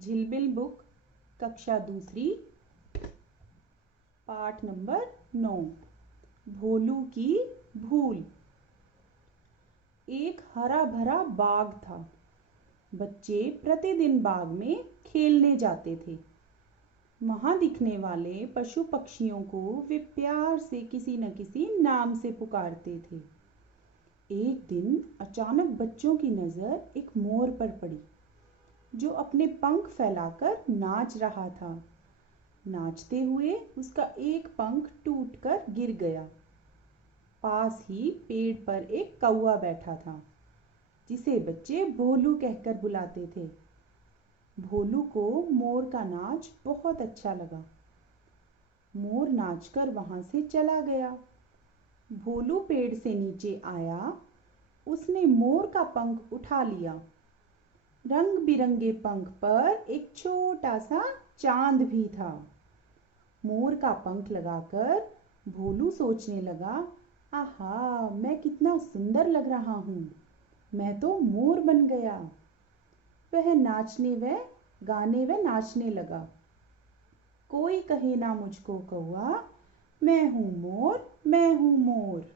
झिलमिल बुक कक्षा दूसरी पाठ नंबर 9 भोलू की भूल। एक हरा भरा बाग था। बच्चे प्रतिदिन बाग में खेलने जाते थे। वहां दिखने वाले पशु पक्षियों को वे प्यार से किसी न किसी नाम से पुकारते थे। एक दिन अचानक बच्चों की नजर एक मोर पर पड़ी जो अपने पंख फैलाकर नाच रहा था। नाचते हुए उसका एक पंख टूटकर गिर गया। पास ही पेड़ पर एक कौवा बैठा था जिसे बच्चे भोलू कहकर बुलाते थे। भोलू को मोर का नाच बहुत अच्छा लगा। मोर नाचकर वहां से चला गया। भोलू पेड़ से नीचे आया। उसने मोर का पंख उठा लिया। रंग बिरंगे पंख पर एक छोटा सा चांद भी था। मोर का पंख लगाकर भोलू सोचने लगा, आहा, मैं कितना सुंदर लग रहा हूँ। मैं तो मोर बन गया। वह नाचने व गाने व नाचने लगा। कोई कहे ना मुझको कौवा, मैं हूँ मोर, मैं हूँ मोर।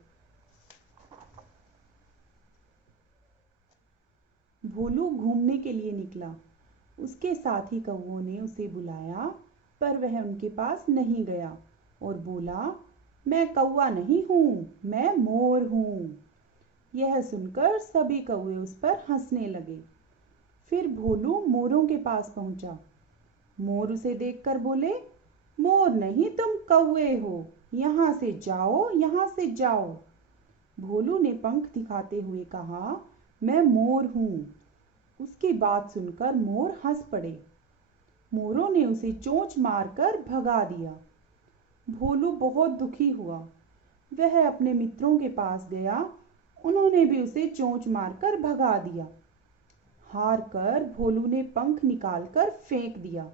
भोलू घूमने के लिए निकला। उसके साथी कौवों ने उसे बुलाया पर वह उनके पास नहीं गया और बोला, मैं कौवा नहीं हूँ, मैं मोर हूँ। यह सुनकर सभी कौवे उस पर हंसने लगे। फिर भोलू मोरों के पास पहुंचा। मोर उसे देखकर बोले, मोर नहीं तुम कौवे हो, यहाँ से जाओ, यहाँ से जाओ। भोलू ने पंख दिखाते हुए कहा, मैं मोर हूँ। उसकी बात सुनकर मोर हंस पड़े। मोरों ने उसे चोंच मारकर भगा दिया। भोलू बहुत दुखी हुआ। वह अपने मित्रों के पास गया। उन्होंने भी उसे चोंच मारकर भगा दिया। हार कर भोलू ने पंख निकालकर फेंक दिया।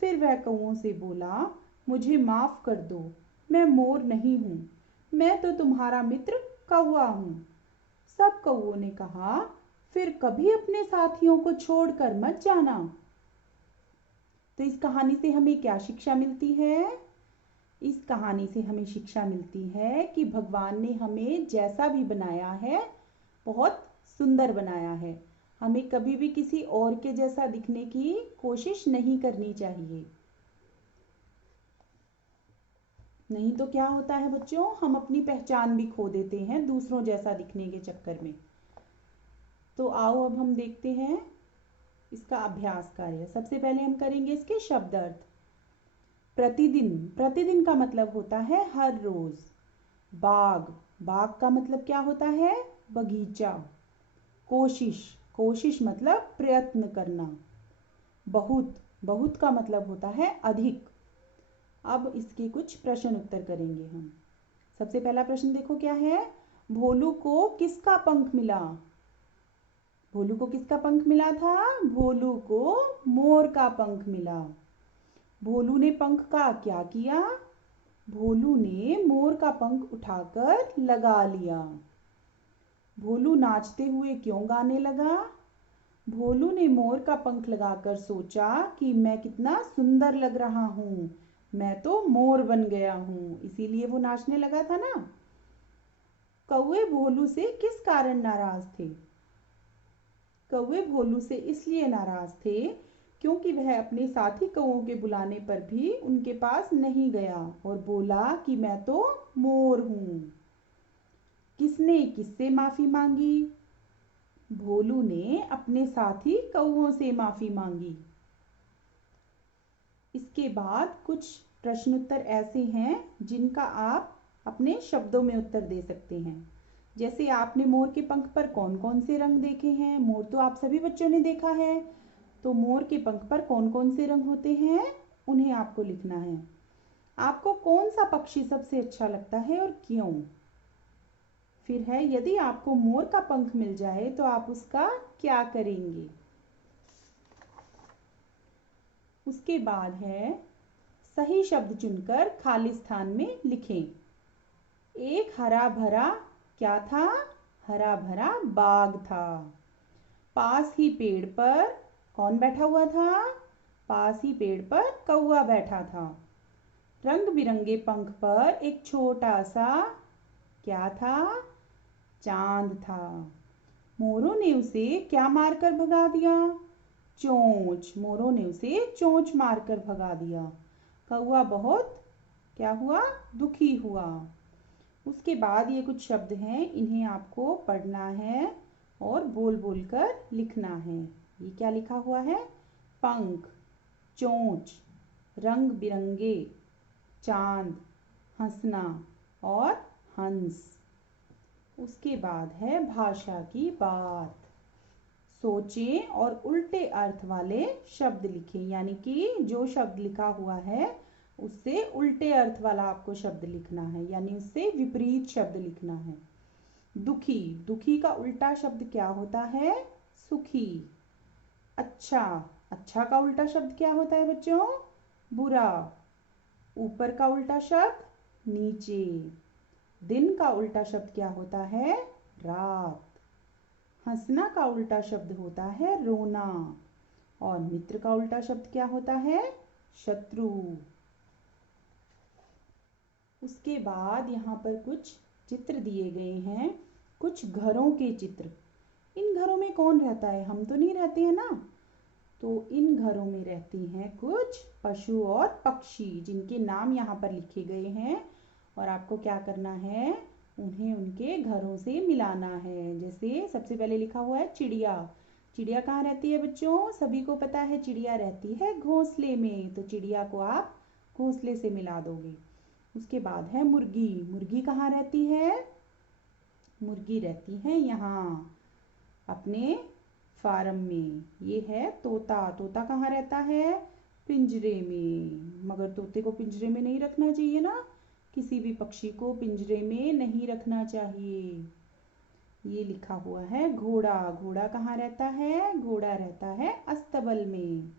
फिर वह कौवों से बोला, मुझे माफ कर दो, मैं मोर नहीं हूँ, मैं तो तुम्हारा मित्र कौवा हूँ। सब कौवों ने कहा, फिर कभी अपने साथियों को छोड़कर मत जाना। तो इस कहानी से हमें क्या शिक्षा मिलती है? इस कहानी से हमें शिक्षा मिलती है कि भगवान ने हमें जैसा भी बनाया है बहुत सुंदर बनाया है। हमें कभी भी किसी और के जैसा दिखने की कोशिश नहीं करनी चाहिए। नहीं तो क्या होता है बच्चों, हम अपनी पहचान भी खो देते हैं दूसरों जैसा दिखने के चक्कर में। तो आओ अब हम देखते हैं इसका अभ्यास कार्य। सबसे पहले हम करेंगे इसके शब्द अर्थ। प्रतिदिन, प्रतिदिन का मतलब होता है हर रोज। बाग, बाग का मतलब क्या होता है? बगीचा। कोशिश, कोशिश मतलब प्रयत्न करना। बहुत, बहुत का मतलब होता है अधिक। अब इसके कुछ प्रश्न उत्तर करेंगे हम। सबसे पहला प्रश्न देखो क्या है? भोलू को किसका पंख मिला? भोलू को किसका पंख मिला था? भोलू को मोर का पंख मिला। भोलू ने पंख का क्या किया? भोलू ने मोर का पंख उठाकर लगा लिया। भोलू नाचते हुए क्यों गाने लगा? भोलू ने मोर का पंख लगाकर सोचा कि मैं कितना सुंदर लग रहा हूँ, मैं तो मोर बन गया हूँ, इसीलिए वो नाचने लगा था ना। कौवे भोलू से किस कारण नाराज थे? कौवे भोलू से इसलिए नाराज थे क्योंकि वह अपने साथी कौवों के बुलाने पर भी उनके पास नहीं गया और बोला कि मैं तो मोर हूँ। किसने किससे माफी मांगी? भोलू ने अपने साथी कौवों से माफी मांगी। इसके बाद कुछ प्रश्न उत्तर ऐसे हैं जिनका आप अपने शब्दों में उत्तर दे सकते हैं। जैसे आपने मोर के पंख पर कौन कौन से रंग देखे हैं? मोर तो आप सभी बच्चों ने देखा है। तो मोर के पंख पर कौन कौन से रंग होते हैं, उन्हें आपको लिखना है। आपको कौन सा पक्षी सबसे अच्छा लगता है और क्यों? फिर है, यदि आपको मोर का पंख मिल जाए तो आप उसका क्या करेंगे? उसके बाद है, सही शब्द चुनकर खाली स्थान में लिखें। एक हरा भरा क्या था? हरा भरा बाग था। पास ही पेड़ पर कौन बैठा हुआ था? पास ही पेड़ पर कौवा बैठा था। रंग बिरंगे पंख पर एक छोटा सा क्या था? चांद था। मोरों ने उसे क्या मारकर भगा दिया? चोंच। मोरों ने उसे चोंच मारकर भगा दिया। कौवा बहुत क्या हुआ? दुखी हुआ। उसके बाद ये कुछ शब्द हैं, इन्हें आपको पढ़ना है और बोल बोल कर लिखना है। ये क्या लिखा हुआ है? पंख, चोंच, रंग बिरंगे, चांद, हंसना और हंस। उसके बाद है भाषा की बात। सोचें और उल्टे अर्थ वाले शब्द लिखें, यानी कि जो शब्द लिखा हुआ है उससे उल्टे अर्थ वाला आपको शब्द लिखना है, यानी उससे विपरीत शब्द लिखना है। दुखी, दुखी का उल्टा शब्द क्या होता है? सुखी। अच्छा, अच्छा का उल्टा शब्द क्या होता है बच्चों? बुरा। ऊपर का उल्टा शब्द? नीचे। दिन का उल्टा शब्द क्या होता है? रात। हंसना का उल्टा शब्द होता है रोना। और मित्र का उल्टा शब्द क्या होता है? शत्रु। उसके बाद यहाँ पर कुछ चित्र दिए गए हैं, कुछ घरों के चित्र। इन घरों में कौन रहता है? हम तो नहीं रहते हैं ना। तो इन घरों में रहती हैं कुछ पशु और पक्षी, जिनके नाम यहाँ पर लिखे गए हैं और आपको क्या करना है? उन्हें उनके घरों से मिलाना है। जैसे सबसे पहले लिखा हुआ है चिड़िया। चिड़िया कहाँ रहती है बच्चों? सभी को पता है चिड़िया रहती है घोंसले में, तो चिड़िया को आप घोंसले से मिला दोगे। उसके बाद है मुर्गी। मुर्गी कहाँ रहती है? मुर्गी रहती है यहाँ अपने फार्म में। ये है तोता। तोता कहाँ रहता है? पिंजरे में। मगर तोते को पिंजरे में नहीं रखना चाहिए ना, किसी भी पक्षी को पिंजरे में नहीं रखना चाहिए। ये लिखा हुआ है घोड़ा। घोड़ा कहाँ रहता है? घोड़ा रहता है अस्तबल में।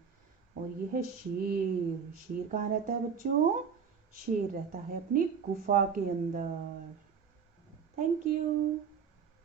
और ये है शेर। शेर कहाँ रहता है बच्चों? शेर रहता है अपनी गुफा के अंदर। Thank you.